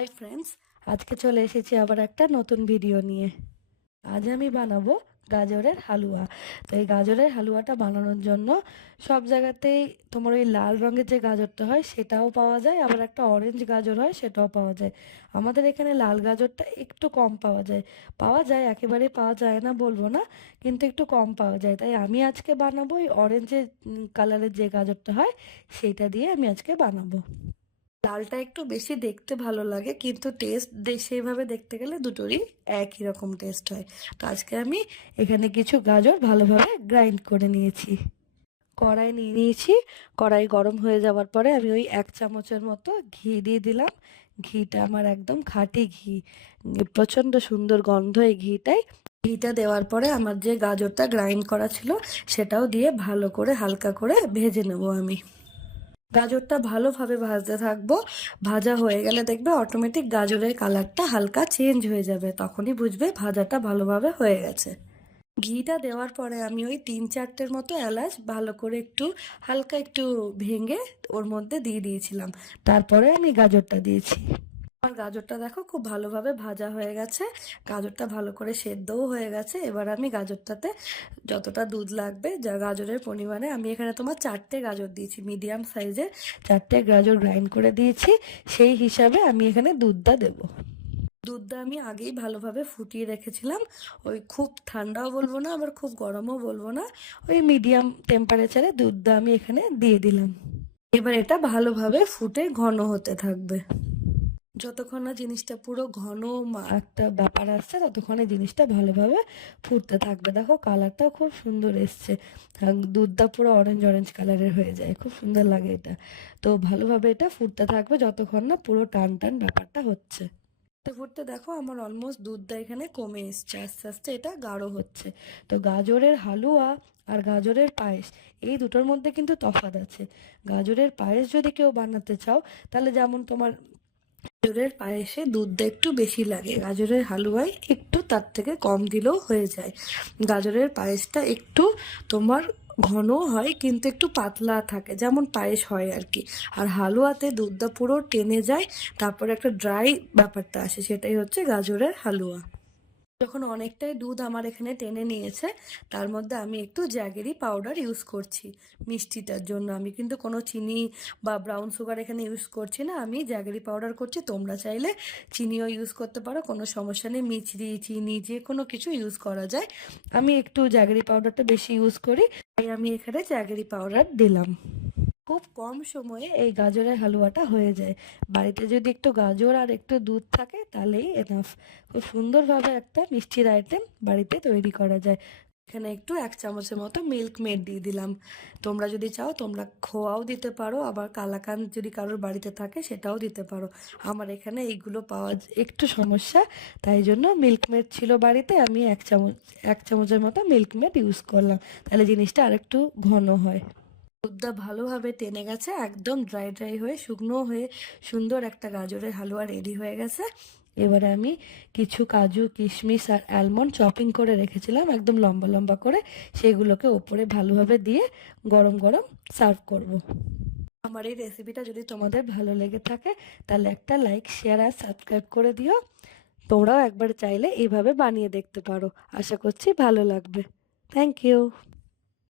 Hi friends, আজকে চলে এসেছি আবার একটা নতুন ভিডিও নিয়ে। আজ আমি বানাবো গাজরের হালুয়া। তো এই গাজরের হালুয়াটা বানানোর জন্য সব জায়গাতেই তোমার ওই লাল রঙের যে গাজরটা হয় সেটাও পাওয়া যায়, আবার একটা অরেঞ্জ গাজর হয় সেটাও পাওয়া যায়। আমাদের এখানে লাল গাজরটা একটু কম পাওয়া যায় একেবারে পাওয়া যায় না বলবো না, কিন্তু একটু কম পাওয়া যায়। তাই আমি আজকে বানাবো এই অরেঞ্জের কালারের যে গাজরটা হয় সেইটা দিয়ে আমি আজকে বানাবো। লালটা একটু বেশি দেখতে ভালো লাগে, কিন্তু টেস্ট সেইভাবে দেখতে গেলে দুটোরই একই রকম টেস্ট হয়। তো আজকে আমি এখানে কিছু গাজর ভালোভাবে গ্রাইন্ড করে নিয়েছি, কড়াই নিয়ে নিয়েছি। কড়াই গরম হয়ে যাওয়ার পরে আমি ওই 1 চামচের মতো ঘি দিয়ে দিলাম। ঘিটা আমার একদম খাঁটি ঘি, প্রচণ্ড সুন্দর গন্ধ এই ঘিটাই। ঘিটা দেওয়ার পরে আমার যে গাজরটা গ্রাইন্ড করা ছিল সেটাও দিয়ে ভালো করে হালকা করে ভেজে নেবো আমি। গাজরটা ভালোভাবে ভাজতে থাকবো। ভাজা হয়ে গেলে দেখবে অটোমেটিক গাজরের কালারটা হালকা চেঞ্জ হয়ে যাবে, তখনই বুঝবে ভাজাটা ভালোভাবে হয়ে গেছে। ঘিটা দেওয়ার পরে আমি ওই 3-4টের মতো এলাচ ভালো করে একটু হালকা একটু ভেঙে ওর মধ্যে দিয়ে দিয়েছিলাম। তারপরে আমি গাজরটা দিয়েছি। আমার গাজরটা দেখো খুব ভালোভাবে ভাজা হয়ে গেছে, গাজরটা ভালো করে সেদ্ধও হয়ে গেছে। এবার আমি গাজরটাতে যতটা দুধ লাগবে, যা গাজরের পরিমাণে, আমি এখানে তোমার 4টে গাজর দিয়েছি, মিডিয়াম সাইজের 4টে গাজর গ্রাইন্ড করে দিয়েছি, সেই হিসাবে আমি এখানে দুধটা দেবো। দুধটা আমি আগেই ভালোভাবে ফুটিয়ে রেখেছিলাম। ওই খুব ঠান্ডাও বলবো না, আবার খুব গরমও বলবো না, ওই মিডিয়াম টেম্পারেচারে দুধটা আমি এখানে দিয়ে দিলাম। এবার এটা ভালোভাবে ফুটে ঘন হতে থাকবে। যতক্ষণ না জিনিসটা পুরো ঘন একটা ব্যাপার আসছে ততক্ষণে জিনিসটা ভালোভাবে ফুটতে থাকবে। দেখো কালারটা খুব সুন্দর এসছে, দুধটা পুরো অরেঞ্জ অরেঞ্জ কালারের হয়ে যায়, খুব সুন্দর লাগে এটা। তো ভালোভাবে এটা ফুটতে থাকবে যতক্ষণ না পুরো টান টান ব্যাপারটা হচ্ছে। ফুটতে ফুটতে দেখো আমার অলমোস্ট দুধটা এখানে কমে এসছে, আস্তে আস্তে এটা গাঢ় হচ্ছে। তো গাজরের হালুয়া আর গাজরের পায়েস এই দুটোর মধ্যে কিন্তু তফাৎ আছে। গাজরের পায়েস যদি কেউ বানাতে চাও তাহলে যেমন তোমার গাজরের পায়েসে দুধটা একটু বেশি লাগে, গাজরের হালুয়ায় একটু তার থেকে কম দিলেও হয়ে যায়। গাজরের পায়েসটা একটু তোমার ঘন হয় কিন্তু একটু পাতলা থাকে, যেমন পায়েস হয় আর কি। আর হালুয়াতে দুধটা পুরো টেনে যায়, তারপরে একটা ড্রাই ব্যাপারটা আসে, সেটাই হচ্ছে গাজরের হালুয়া। যখন অনেকটাই দুধ আমার এখানে টেনে নিয়েছে, তার মধ্যে আমি একটু জ্যাগেরি পাউডার ইউজ করছি মিষ্টিটার জন্য। আমি কিন্তু কোনো চিনি বা ব্রাউন সুগার এখানে ইউজ করছি না, আমি জ্যাগেরি পাউডার করছি। তোমরা চাইলে চিনিও ইউজ করতে পারো, কোনো সমস্যা নেই, মিছরি চিনি যে কোনো কিছু ইউজ করা যায়। আমি একটু জ্যাগেরি পাউডারটা বেশি ইউজ করি, তাই আমি এখানে জ্যাগেরি পাউডার দিলাম। খুব কম সময়ে এই গাজরের হালুয়াটা হয়ে যায়। বাড়িতে যদি একটু গাজর আর একটু দুধ থাকে তাহলেই এনাফ। খুব সুন্দরভাবে একটা মিষ্টির আইটেম বাড়িতে তৈরি করা যায়। এখানে একটু 1 চামচের মতো মিল্ক মেড দিয়ে দিলাম। তোমরা যদি চাও তোমরা খোয়াও দিতে পারো, আবার কালাকাঁদ যদি কারোর বাড়িতে থাকে সেটাও দিতে পারো। আমার এখানে এইগুলো পাওয়া একটু সমস্যা, তাই জন্য মিল্ক মেড ছিল বাড়িতে, আমি 1 চামচের মতো মিল্ক মেড ইউজ করলাম, তাহলে জিনিসটা আরেকটু ঘন হয়। দুধটা ভালোভাবে টেনে গেছে, একদম ড্রাই ড্রাই হয়ে শুকনো হয়ে সুন্দর একটা গাজরের হালুয়া রেডি হয়ে গেছে। এবারে আমি কিছু কাজু কিশমিশ আর অ্যালমন্ড চপিং করে রেখেছিলাম একদম লম্বা লম্বা করে, সেগুলোকে ওপরে ভালোভাবে দিয়ে গরম গরম সার্ভ করব। আমার এই রেসিপিটা যদি তোমাদের ভালো লেগে থাকে তাহলে একটা লাইক শেয়ার আর সাবস্ক্রাইব করে দিও। তোমরাও একবার চাইলে এইভাবে বানিয়ে দেখতে পারো, আশা করছি ভালো লাগবে। Thank you.